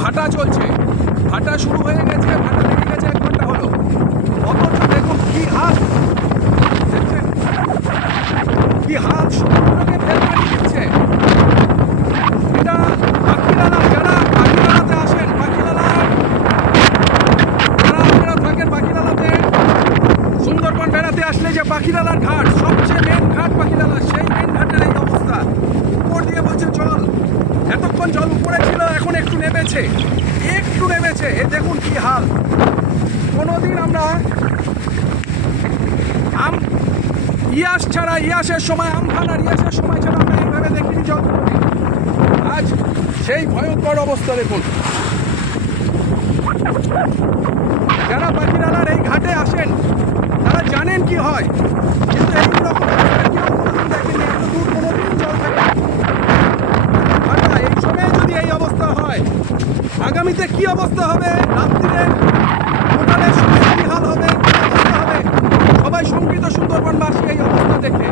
ভাটা চলছে, ভাটা শুরু হয়ে গেছে, ভাটা লেগে গেছে 1 ঘন্টা হলো। অথচ দেখুন কি হাল, দেখছেন কি হাল, সমুদ্রকে ফেল পাঠিয়ে দিচ্ছে। এটা পাখিরালয়, যারা পাখিরালয়তে আসেন, পাখিরালয় যারা আপনারা থাকেন পাখিরালয়তে, সুন্দরবন বেড়াতে আসলে যে পাখিরালয় ঘাট, সবচেয়ে মেন ঘাট পাখিরালয়, সেই মেন ঘাটের এই অবস্থা। উপর দিয়ে বলছে জল, এতক্ষণ জল উপরে ছিল, এখন একটু নেমেছে, একটু নেমেছে। এ দেখুন কি হাল। কোনোদিন আমরা ইয়াস ছাড়া, ইয়াসের সময় আমফান আর ইয়াসের সময় ছাড়া আমরা এইভাবে দেখিনি জল। আজ সেই ভয়ঙ্কর অবস্থা দেখুন। যারা পাখিরালয়ের এই ঘাটে আসেন তারা জানেন কি হয়, কিন্তু এই রকম কেউ কোনোদিন দেখেনি। এত দূর কোনোদিন জল থাকে ভাটা, এই সময় যদি এই অবস্থা হয়, আগামীতে কি অবস্থা হবে, রাত্রিরে সকালের সময় কি হাল হবে, কি অবস্থা হবে। সবাই শঙ্কিত সুন্দরবনবাসী এই অবস্থা দেখে।